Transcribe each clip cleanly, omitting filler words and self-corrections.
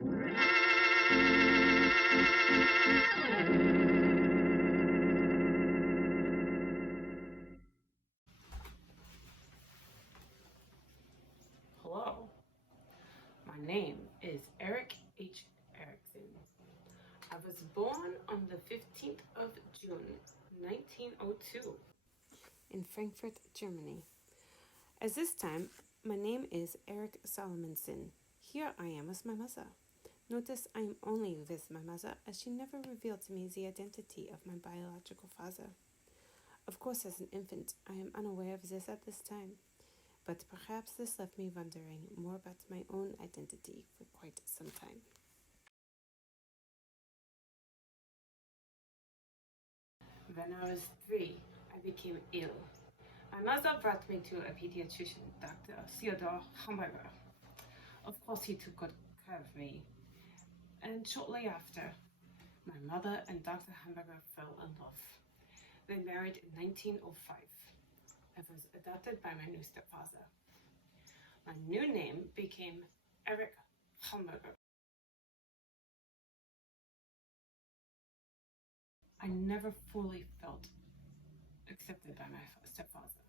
Hello, my name is Erik Erikson. I was born on the 15th of June, 1902, in Frankfurt, Germany. At this time, my name is Erik Salomonson. Here I am with my mother. Notice I am only with my mother as she never revealed to me the identity of my biological father. Of course, as an infant, I am unaware of this at this time, but perhaps this left me wondering more about my own identity for quite some time. When I was 3, I became ill. My mother brought me to a pediatrician, Dr. Theodor Hamburger. Of course, he took good care of me. And shortly after, my mother and Dr. Hamburger fell in love. They married in 1905. I was adopted by my new stepfather. My new name became Erik Hamburger. I never fully felt accepted by my stepfather.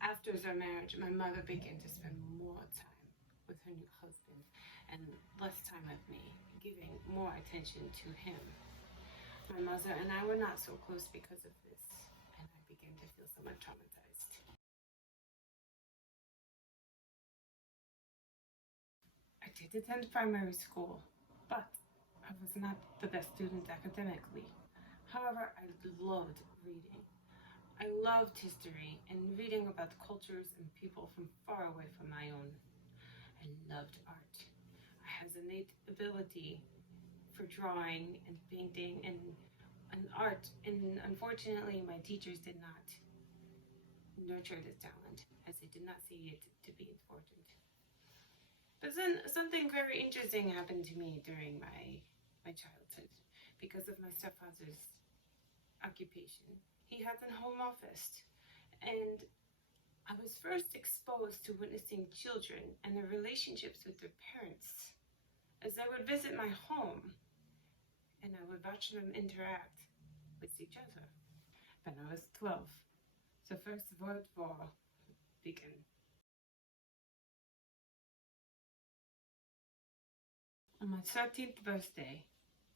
After their marriage, my mother began to spend more time with her new husband and less time with me, giving more attention to him. My mother and I were not so close because of this, and I began to feel somewhat traumatized. I did attend primary school, but I was not the best student academically. However, I loved reading. I loved history and reading about cultures and people from far away from my own. I loved art. I had an innate ability for drawing and painting and art, and unfortunately my teachers did not nurture this talent as they did not see it to be important. But then something very interesting happened to me during my childhood because of my stepfather's occupation. He had a home office, and I was first exposed to witnessing children and their relationships with their parents as they would visit my home, and I would watch them interact with each other. When I was 12, the First World War began. On my 13th birthday,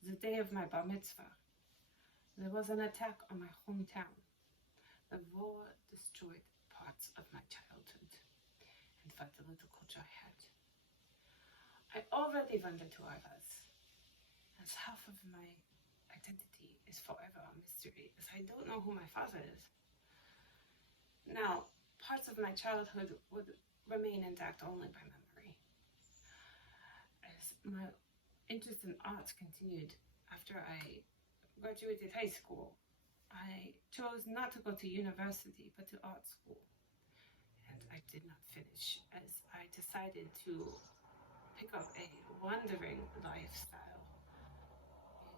the day of my bar mitzvah, there was an attack on my hometown. The war destroyed parts of my childhood and what the little culture I had. I already wondered who I was, as half of my identity is forever a mystery, as I don't know who my father is. Now, parts of my childhood would remain intact only by memory. As my interest in art continued after I graduated high school, I chose not to go to university, but to art school. And I did not finish, as I decided to pick up a wandering lifestyle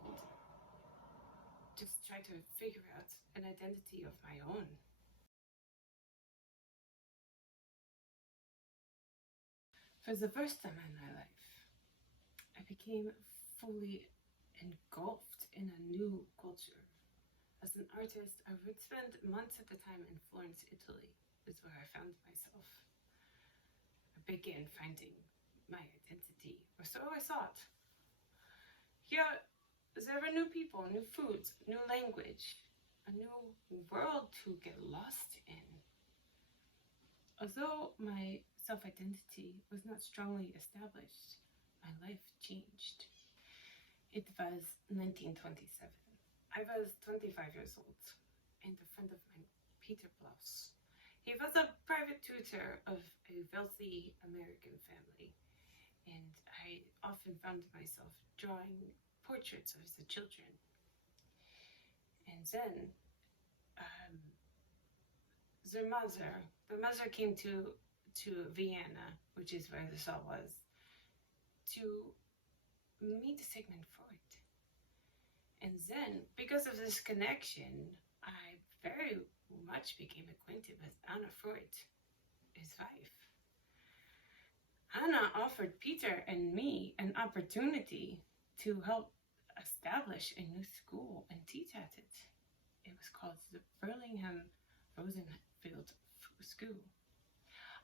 and just try to figure out an identity of my own. For the first time in my life, I became fully engulfed in a new culture. As an artist, I would spend months at a time in Florence, Italy. Is where I found myself. I began finding my identity, or so I thought. Here, there were new people, new foods, new language, a new world to get lost in. Although my self-identity was not strongly established, my life changed. It was 1927. I was 25 years old, and a friend of mine, Peter Blouse. He was a private tutor of a wealthy American family, and I often found myself drawing portraits of the children. And then the mother came to Vienna, which is where the saw was, to meet Sigmund Freud. And then, because of this connection, I very much became acquainted with Anna Freud, his wife. Anna offered Peter and me an opportunity to help establish a new school and teach at it. It was called the Burlingham Rosenfield School.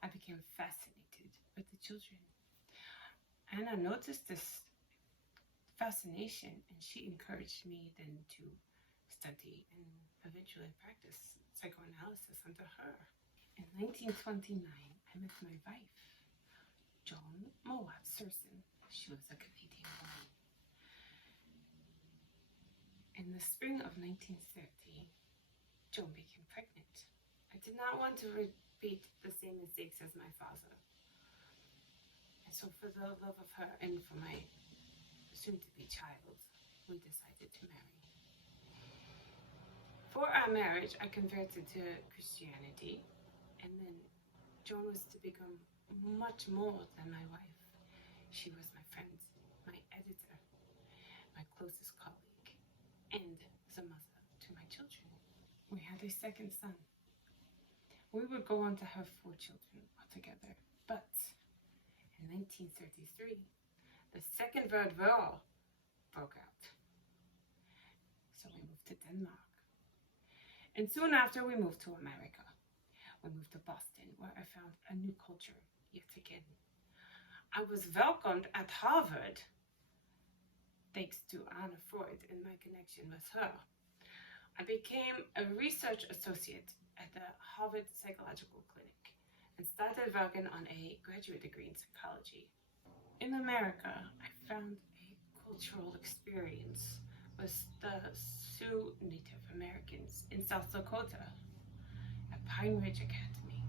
I became fascinated with the children. Anna noticed this fascination, and she encouraged me then to study and eventually practice psychoanalysis under her. In 1929, I met my wife, Joan Mowat Surson. She was a Canadian woman. In the spring of 1930, Joan became pregnant. I did not want to repeat the same mistakes as my father. And so for the love of her and for my soon-to-be child, we decided to marry. For our marriage, I converted to Christianity, and then Joan was to become much more than my wife. She was my friend, my editor, my closest colleague, and the mother to my children. We had a second son. We would go on to have 4 children altogether, but in 1933, the Second World War broke out. So we moved to Denmark. And soon after, we moved to America. We moved to Boston, where I found a new culture yet again. I was welcomed at Harvard, thanks to Anna Freud and my connection with her. I became a research associate at the Harvard Psychological Clinic and started working on a graduate degree in psychology. In America, I found a cultural experience with the Sioux Native Americans in South Dakota at Pine Ridge Academy.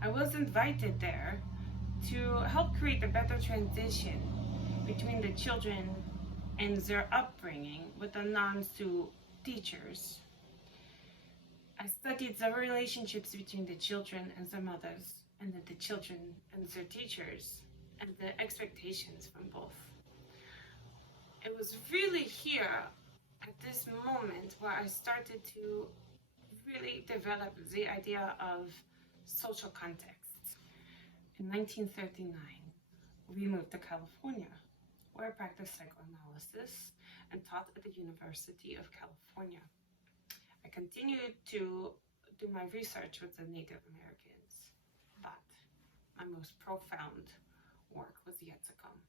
I was invited there to help create a better transition between the children and their upbringing with the non-Sioux teachers. I studied the relationships between the children and their mothers, and then the children and their teachers, and the expectations from both. It was really here at this moment where I started to really develop the idea of social context. In 1939, we moved to California, where I practiced psychoanalysis and taught at the University of California. I continued to do my research with the Native Americans, but my most profound work was yet to come.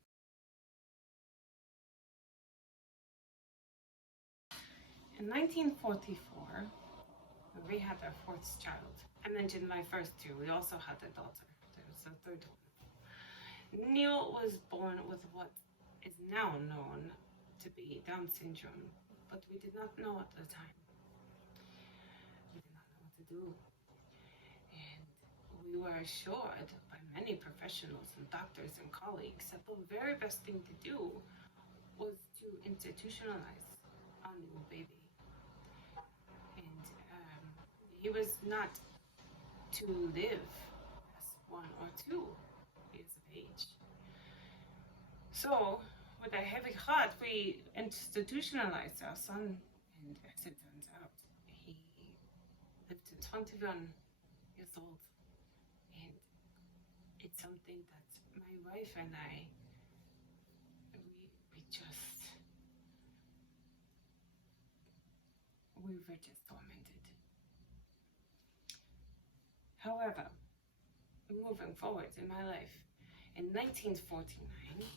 In 1944, we had our 4th child. I mentioned my first 2. We also had a daughter. There was a 3rd one. Neil was born with what is now known to be Down syndrome, but we did not know at the time. We did not know what to do. And we were assured by many professionals and doctors and colleagues that the very best thing to do was to institutionalize our new baby. And he was not to live as 1 or 2 years of age. So, with a heavy heart, we institutionalized our son, and as it turns out, he lived to 21 years old. And it's something that my wife and I, we were just tormented. However, moving forward in my life, in 1949,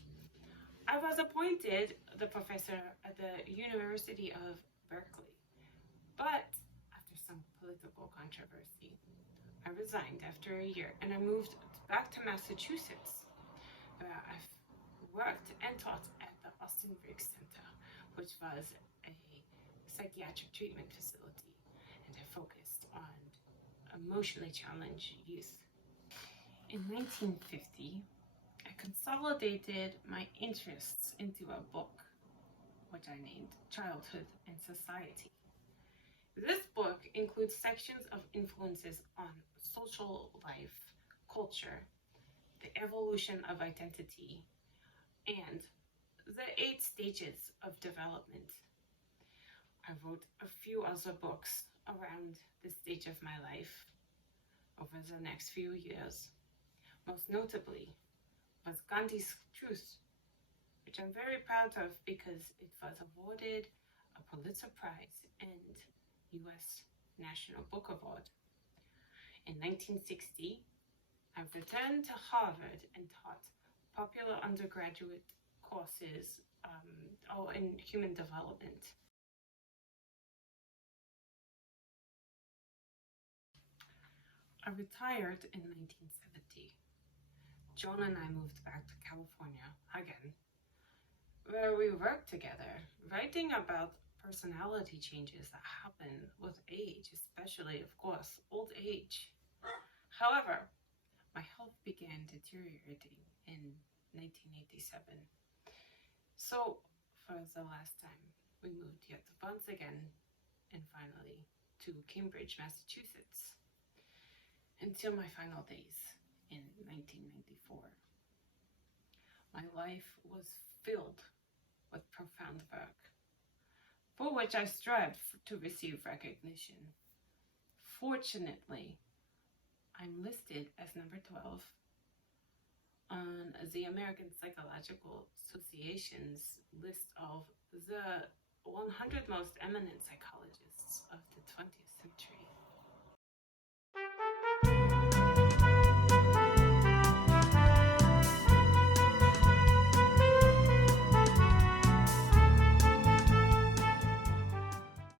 I was appointed the professor at the University of Berkeley. But after some political controversy, I resigned after a year and I moved back to Massachusetts, where I've worked and taught at the Austin Riggs Center, which was a psychiatric treatment facility, and I focused on emotionally challenged youth. In 1950, I consolidated my interests into a book, which I named Childhood and Society. This book includes sections of influences on social life, culture, the evolution of identity, and the 8 stages of development. I wrote a few other books around this stage of my life over the next few years. Most notably was Gandhi's Truth, which I'm very proud of because it was awarded a Pulitzer Prize and U.S. National Book Award. In 1960, I returned to Harvard and taught popular undergraduate courses in human development. I retired in 1970. John and I moved back to California again, where we worked together, writing about personality changes that happen with age, especially, of course, old age. However, my health began deteriorating in 1987. So, for the last time, we moved yet once again, and finally, to Cambridge, Massachusetts, until my final days in 1994. My life was filled with profound work, for which I strived to receive recognition. Fortunately, I'm listed as number 12 on the American Psychological Association's list of the 100 most eminent psychologists of the 20th century.